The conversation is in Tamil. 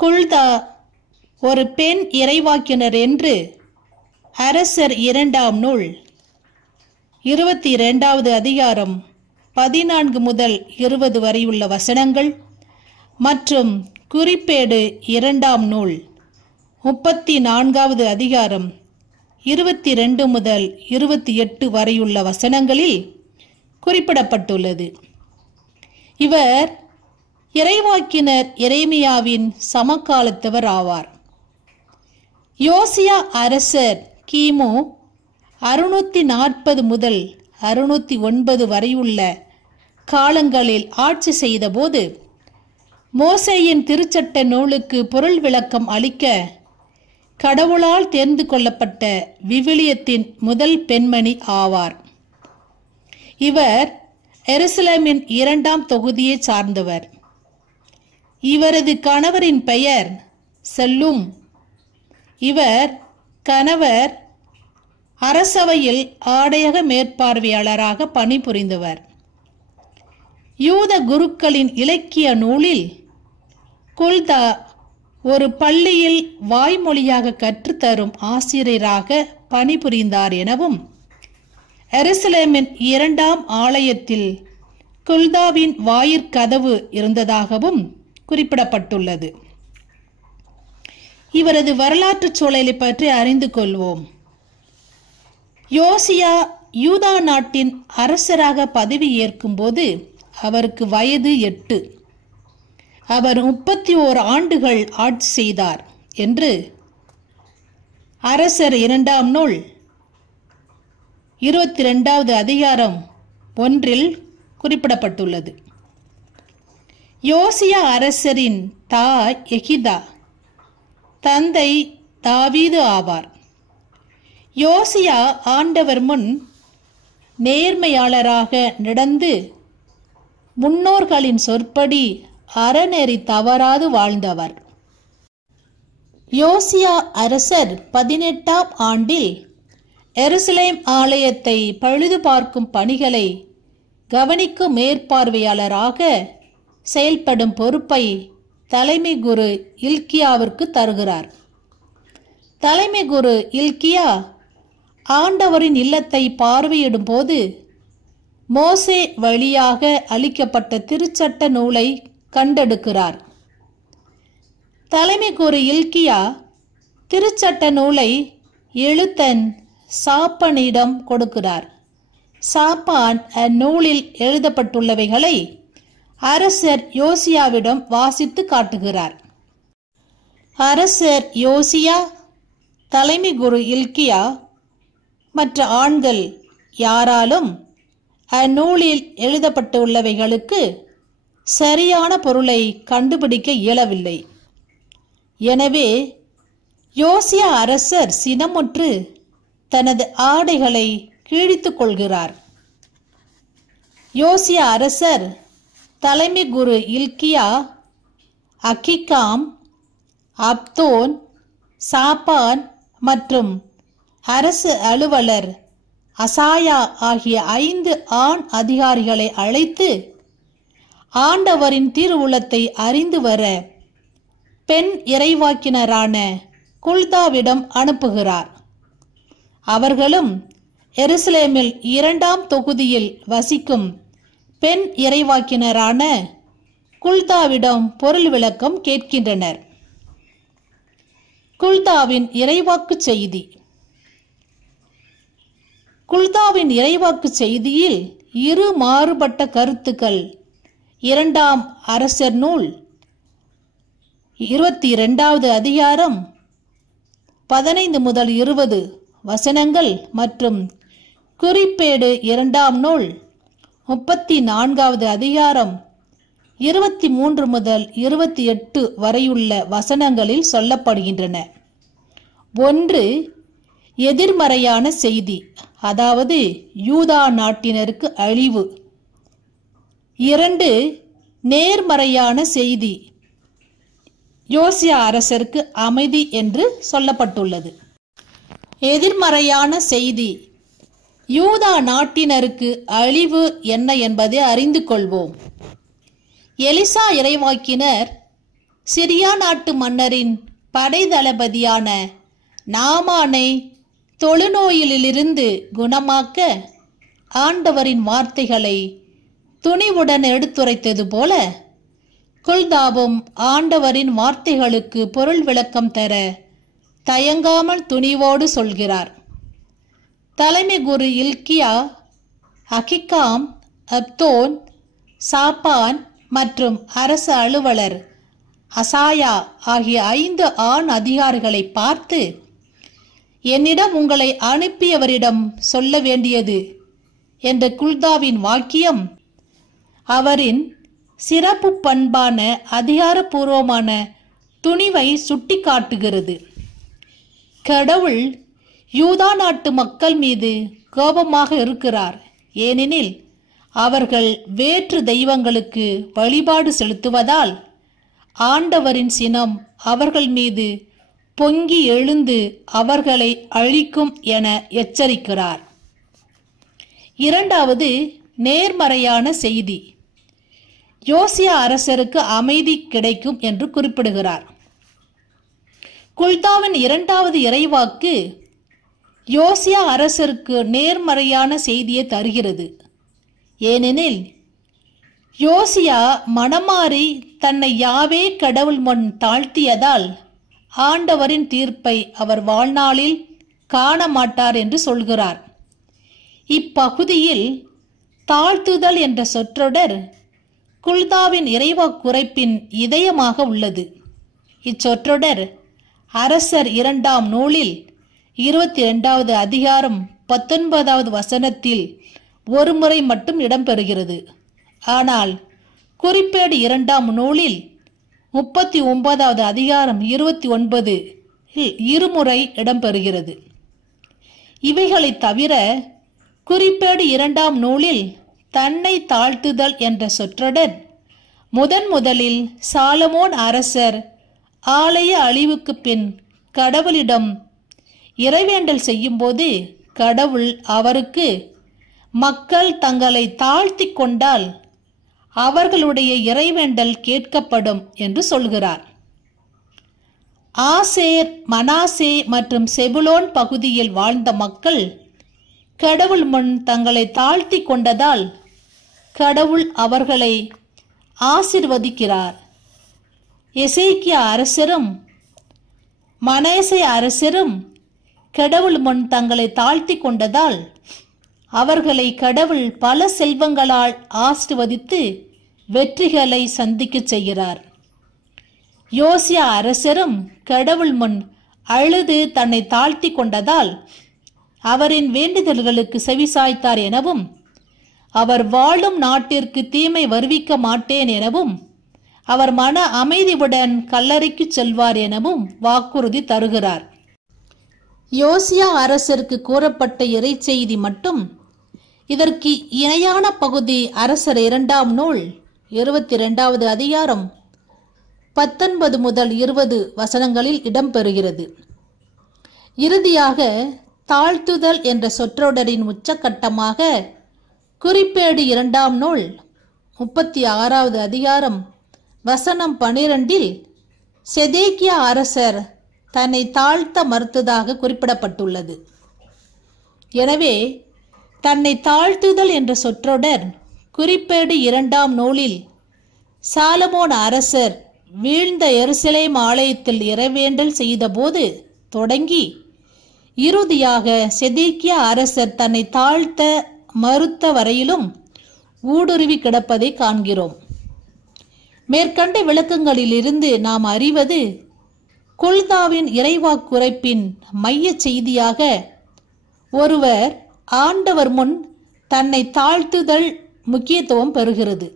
குல்தா ஒரு பெண் இறைவாக்கினர் என்று அரசர் 2ஆம் நூல் 22வது அதிகாரம் 14 முதல் 20 வரையுள்ள வசனங்கள் மற்றும் குறிப்பேடு 2ஆம் நூல் 34வது அதிகாரம் 22 முதல் 28 வரையுள்ள வசனங்களில் குறிப்பிடப்பட்டுள்ளது. இவர் இறைவாக்கினர் எரேமியாவின் சமகாலத்தவர் ஆவார். யோசியா அரசர் கிமு 640 முதல் 609 வரையுள்ள காலங்களில் ஆட்சி செய்தபோது மோசேயின் திருச்சட்ட நூலுக்கு பொருள் விளக்கம் அளிக்க கடவுளால் தேர்ந்து கொள்ளப்பட்ட விவிலியத்தின் முதல் பெண்மணி ஆவார். இவர் எருசலேமின் 2ஆம் தொகுதியை சார்ந்தவர். இவரது கணவரின் பெயர் செல்லும். இவர் கணவர் அரசவையில் ஆடையக மேற்பார்வையாளராக பணிபுரிந்தவர். யூத குருக்களின் இலக்கிய நூலில் குல்தா ஒரு பள்ளியில் வாய்மொழியாக கற்றுத்தரும் ஆசிரியராக பணிபுரிந்தார் எனவும் எருசலேமின் 2ஆம் ஆலயத்தில் குல்தாவின் வாயிற்கதவு இருந்ததாகவும் குறிப்பிடப்பட்டுள்ளது. இவரது வரலாற்று சூழலை பற்றி அறிந்து கொள்வோம். யோசியா யூதா நாட்டின் அரசராக பதவி ஏற்கும் போது அவருக்கு வயது 8. அவர் 31 ஆண்டுகள் ஆட்சி செய்தார் என்று அரசர் 2ஆம் நூல் 22வது அதிகாரம் 1 குறிப்பிடப்பட்டுள்ளது. யோசியா அரசரின் தாய் எகிதா, தந்தை தாவீது ஆவார். யோசியா ஆண்டவர் முன் நேர்மையாளராக நடந்து முன்னோர்களின் சொற்படி அறநெறி தவறாது வாழ்ந்தவர். யோசியா அரசர் 18ஆம் ஆண்டில் எருசலேம் ஆலயத்தை பழுது பார்க்கும் பணிகளை கவனிக்கும் மேற்பார்வையாளராக செயல்படும் பொறுப்பை தலைமை குரு இல்கியாவிற்கு தருகிறார். தலைமை குரு இல்கியா ஆண்டவரின் இல்லத்தை பார்வையிடும் போது மோசே வழியாக அளிக்கப்பட்ட திருச்சட்ட நூலை கண்டெடுக்கிறார். தலைமை குரு இல்கியா திருச்சட்ட நூலை எழுத்தன் சாப்பானிடம் கொடுக்கிறார். சாப்பான் அந்நூலில் எழுதப்பட்டுள்ளவைகளை அரசர் யோசியாவிடம் வாசித்து காட்டுகிறார். அரசர் யோசியா, தலைமை குரு இல்கியா மற்ற ஆண்கள் யாராலும் அந்நூலில் எழுதப்பட்டுள்ளவைகளுக்கு சரியான பொருளை கண்டுபிடிக்க இயலவில்லை. எனவே யோசியா அரசர் சினமுற்று தனது ஆடைகளை கிழித்துக் கொள்கிறார். யோசியா அரசர் தலைமை குரு இல்கியா, அகிகாம், அப்தோன், சாப்பான் மற்றும் அரசு அலுவலர் அசாயா ஆகிய 5 ஆண் அதிகாரிகளை அழைத்து ஆண்டவரின் திருவுளத்தை அறிந்து வர பெண் இறைவாக்கினரான குல்தாவிடம் அனுப்புகிறார். அவர்களும் எருசலேமில் 2ஆம் தொகுதியில் வசிக்கும் பெண் இறைவாக்கினரான குல்தாவிடம் பொருள் விளக்கம் கேட்கின்றனர். குல்தாவின் இறைவாக்கு செய்தி. குல்தாவின் இறைவாக்கு செய்தியில் 2 மாறுபட்ட கருத்துக்கள் 2ஆம் அரசர் நூல் 22வது அதிகாரம் 15 முதல் 20 வசனங்கள் மற்றும் குறிப்பேடு 2ஆம் நூல் 34வது அதிகாரம் 23 முதல் 28 வரையுள்ள வசனங்களில் சொல்லப்படுகின்றன. 1. எதிர்மறையான செய்தி, அதாவது யூதா நாட்டினருக்கு அழிவு. 2. நேர்மறையான செய்தி, யோசியா அரசருக்கு அமைதி என்று சொல்லப்பட்டுள்ளது. எதிர்மறையான செய்தி, யூதா நாட்டினருக்கு அழிவு என்ன என்பதை அறிந்து கொள்வோம். எலிசா இறைவாக்கினர் சிரியா நாட்டு மன்னரின் படை தளபதியான நாமானை தொழுநோயிலிருந்து குணமாக்க ஆண்டவரின் வார்த்தைகளை துணிவுடன் எடுத்துரைத்தது போல குல்தாபும் ஆண்டவரின் வார்த்தைகளுக்கு பொருள் விளக்கம் தர தயங்காமல் துணிவோடு சொல்கிறார். தலைமை குரு இல்கியா, அகிகாம், அப்தோன், சாப்பான் மற்றும் அரச அலுவலர் அசாயா ஆகிய 5 ஆண் அதிகாரிகளை பார்த்து, என்னிடம் உங்களை அனுப்பியவரிடம் சொல்ல வேண்டியது என்ற குல்தாவின் வாக்கியம் அவரின் சிறப்பு பண்பான அதிகாரபூர்வமான துணிவை சுட்டிக்காட்டுகிறது. கடவுள் யூதா நாட்டு மக்கள் மீது கோபமாக இருக்கிறார். ஏனெனில் அவர்கள் வேற்று தெய்வங்களுக்கு வழிபாடு செலுத்துவதால் ஆண்டவரின் சினம் அவர்கள் மீது பொங்கி எழுந்து அவர்களை அழிக்கும் என எச்சரிக்கிறார். இரண்டாவது நேர்மறையான செய்தி. யோசியா அரசருக்கு அமைதி கிடைக்கும் என்று குறிப்பிடுகிறார். குல்தாவின் இரண்டாவது இறைவாக்கு யோசியா அரசருக்கு நேர்மறையான செய்தியை தருகிறது. ஏனெனில் யோசியா மனமாறி தன்னை யாவே கடவுள் முன் தாழ்த்தியதால் ஆண்டவரின் தீர்ப்பை அவர் வாழ்நாளில் காண மாட்டார் என்று சொல்கிறார். இப்பகுதியில் தாழ்த்துதல் என்ற சொற்றொடர் குல்தாவின் இறைவாக்குரைப்பின் இதயமாக உள்ளது. இச்சொற்றொடர் அரசர் 2ஆம் நூலில் 22வது அதிகாரம் 19வது வசனத்தில் ஒரு முறை மட்டும் இடம்பெறுகிறது. ஆனால் குறிப்பேடு 2ஆம் நூலில் 39வது அதிகாரம் 29 இருமுறை இடம்பெறுகிறது. இவைகளை தவிர குறிப்பேடு 2ஆம் நூலில் தன்னை தாழ்த்துதல் என்ற சொற்றொடர் முதலில் சாலமோன் அரசர் ஆலய அழிவுக்கு பின் கடவுளிடம் இறைவேண்டல் செய்யும்போது கடவுள் அவருக்கு மக்கள் தங்களை தாழ்த்தி கொண்டால் அவர்களுடைய இறைவேண்டல் கேட்கப்படும் என்று சொல்கிறார். ஆசேர், மனாசே மற்றும் செபுலோன் பகுதியில் வாழ்ந்த மக்கள் கடவுள் முன் தங்களை தாழ்த்தி கொண்டதால் கடவுள் அவர்களை ஆசிர்வதிக்கிறார். எசேக்கியா அரசரும் மனேசே அரசரும் கடவுள் முன் தங்களை தாழ்த்தி கொண்டதால் அவர்களை கடவுள் பல செல்வங்களால் ஆசிர்வதித்து வெற்றிகளை சந்திக்க செய்கிறார். யோசியா அரசரும் கடவுள் முன் அழுது தன்னை தாழ்த்தி கொண்டதால் அவரின் வேண்டுதல்களுக்கு செவிசாய்த்தார் எனவும் அவர் வாழும் நாட்டிற்கு தீமை வருவிக்க மாட்டேன் எனவும் அவர் மன அமைதியுடன் கல்லறைக்கு செல்வார் எனவும் வாக்குறுதி தருகிறார். யோசியா அரசருக்கு கூறப்பட்ட இறைச்செய்தி மட்டும். இதற்கு இணையான பகுதி அரசர் 2ஆம் நூல் 22வது அதிகாரம் 19 முதல் 20 வசனங்களில் இடம்பெறுகிறது. இறுதியாக தாழ்த்துதல் என்ற சொற்றொடரின் உச்சக்கட்டமாக குறிப்பேடு 2ஆம் நூல் 36வது அதிகாரம் வசனம் 12இல் செதேக்கியா அரசர் தன்னை தாழ்த்த மறுத்ததாக குறிப்பிடப்பட்டுள்ளது. எனவே தன்னை தாழ்த்துதல் என்ற சொற்றொடர் குறிப்பேடு 2ஆம் நூலில் சாலமோன் அரசர் வீழ்ந்த எருசலேம் ஆலயத்தில் இறைவேண்டல் செய்தபோது தொடங்கி இறுதியாக செதேக்கியா அரசர் தன்னை தாழ்த்த மறுத்த வரையிலும் ஊடுருவி கிடப்பதை காண்கிறோம். மேற்கண்ட விளக்கங்களிலிருந்து நாம் அறிவது குல்தாவின் இறைவாக்குரைப்பின் மைய செய்தியாக ஒருவர் ஆண்டவர் முன் தன்னை தாழ்த்துதல் முக்கியத்துவம் பெறுகிறது.